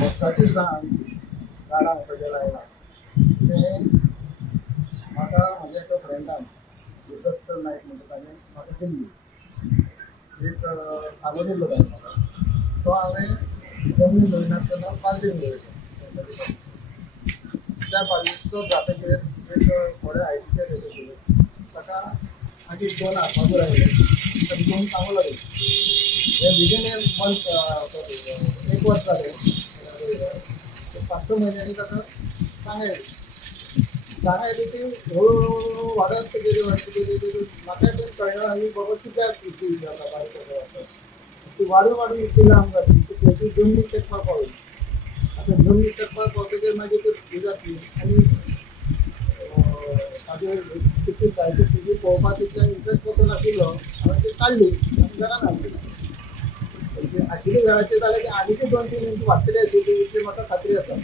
मस्काची झाडां पडलें लायला ते म्हाका म्हज्या एका फ्रेंडान दत्त नायक म्हणटा ताणें म्हाका दिल्ली एक खालो दिल्लो ताणें म्हाका तो हांवें जमनीन रोयनासतना बालदेन रोयलो त्या बालदेचो जातकीर एक थोडे आयटीचे येतकीर ताका आनी 2 हाडपाक आयले ताका 2 सांगू लागले हे विदीन ए मंथ सॉरी 1 वर्स जालें 5-6 म्हयन्यांनी ताका सांगायली ती हळूहळू वाडत गेली म्हाकाय बीन कळना आनी बाबा कित्याक इतली जाता बारीक ती वाडून इतली लांब जाली ती शेवटी जमनीक तेंकपाक पावली आतां जमनीक तेंकपाक पावतकीर मागीर ती ही जातली आनी मागीर तिची सायड तिजी पळोवपाक तितलें इंट्रस्ट कसो नाशिल्लो हांवें ती काडली आनी घरान हाडली आशिल्ली घराचेर जाल्यार ती आनी ती 2-3 इंच वाडटली आशिल्ली इतली म्हाका खात्री आसा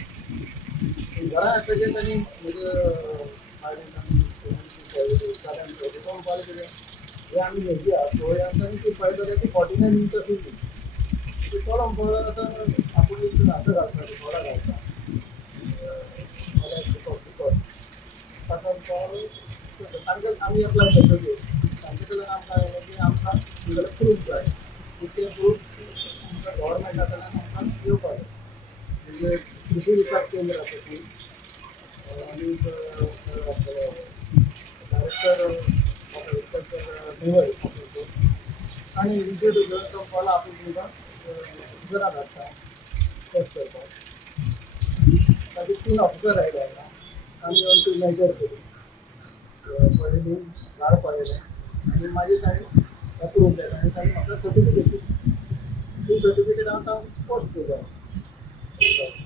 घरा हाडटकीर तांणी म्हजे हे आमी घेवया पळोवया आनी ती पळयता जाल्यार ती 49 इंच आशिल्ली चलो पळय आतां आपूण हातूं घालता थोडा घालता तांकां आमी एप्लाय करतकीर तांचे कडल्यान आमकां आयलें की आमकां तुगेले प्रूफ जाय ते प्रूफ आमकां गव्हर्मेंटा कडल्यान आमकां येवपाक जाय म्हणजे कृषी विकास केंद्र आसा ती आनी director of agriculture level officer आनी इंडिविज्युअल तो कॉल आपूण तुमकां घरा धाडटा टेस्ट करपाक ताजे 3 ऑफिसर आयले हांगा आमी येवन ती मेजर केली पळयली झाड पळयलें आनी मागीर ताणें अप्रूव केलें आनी ताणें म्हाका सर्टिफिकेट दिली ती सर्टिफिकेट हांव पोस्ट केली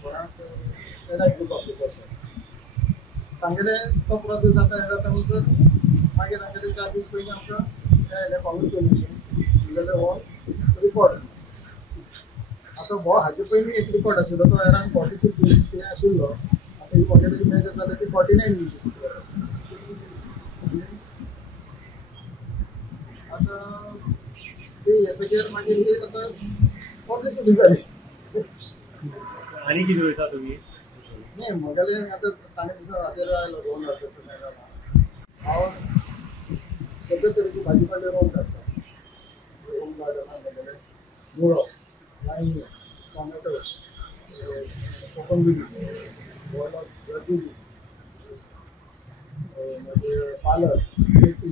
कोणाक ग्रूप ऑफ पर्सन तांगेलें तो प्रोसेस जाता हें जाता म्हणसर मागीर तांगेलें 4 दीस पयलीं आमकां तें येलें कॉंग्रेच्युलेशन तुगेले हो रिपोर्ट आतां हो हाजे पयलीं एक रिपोर्ट आशिल्लो तो अरावंड 46 इंच कितें आशिल्लो आतां ही म्हागेली मेजर जाता ती 49 इंचीस आतां ती येतकीर मागीर ही आतां पॉलिसी जाली आनी कितें रोयता तुमी नाही म्हगेलें आतां ताणें तुजो हातेर आयलो 2 वर्साचो मेळ्ळा हांव सगळे तरेची भाजी पाले रोवन काडटा होम गार्डनान म्हगेलें मुळो वांयगी टोमॅटो कोकंबिरी गड्डुली मागीर पालक मेथी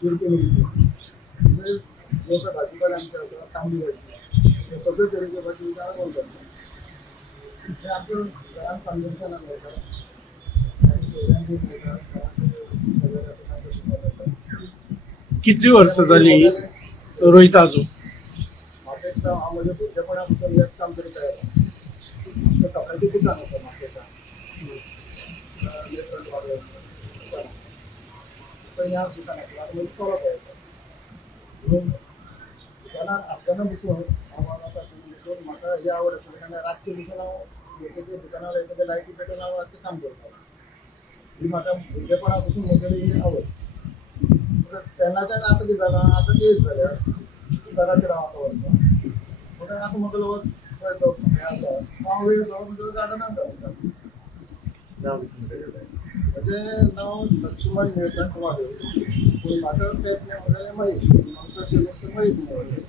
चिरकी मिरची म्हणजे जो काय भाजी पाले आमचे आसा तांबडी भाजी हे सगळे तरेचे भाजी हांव रोवन काडटा ते आमच्या घरान कन्वेन्शनान वयता आनी सोयऱ्यांक बी मेळटा सगळे आसा तांकां सुद्दां मेळटा कितली वर्सां जाली रोयता तूं म्हाका दिसता हांव म्हज्या भुरगेपणांत हेच काम करीत आयला आमचें कपड्याचें दुकान आसा मार्केटान पयलीं हांव दुकान आसलो आतां म्हजें चलत आयता म्हणून दुकानार आसतना बसून हांव आतां बसून म्हाका ही आवड आशिल्ली आनी रातचें बसून हांव येतकीर दुकानार येतकीर लायटी पेटोवन हांव रातचें काम करतालो ही म्हाका भुरगेपणा पसून म्हगेली ही आवड तेन्नाच्यान आतां कितें जालां आतां एज जाल्या घराचेर हांव आतां वचता म्हणून आतां म्हगेलो पळय तो हें आसा हांव वेळ सगळो म्हजो गार्डनांत घालता म्हजें नांव लक्ष्मण निळकंठ वाडे पूण म्हाका पेट नेम म्हगेलें महेश म्हणून चडशे लोक ते महेश म्हणून वळखतात.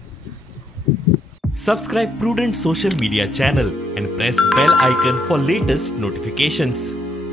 Subscribe Prudent social media channel and press bell icon for latest notifications.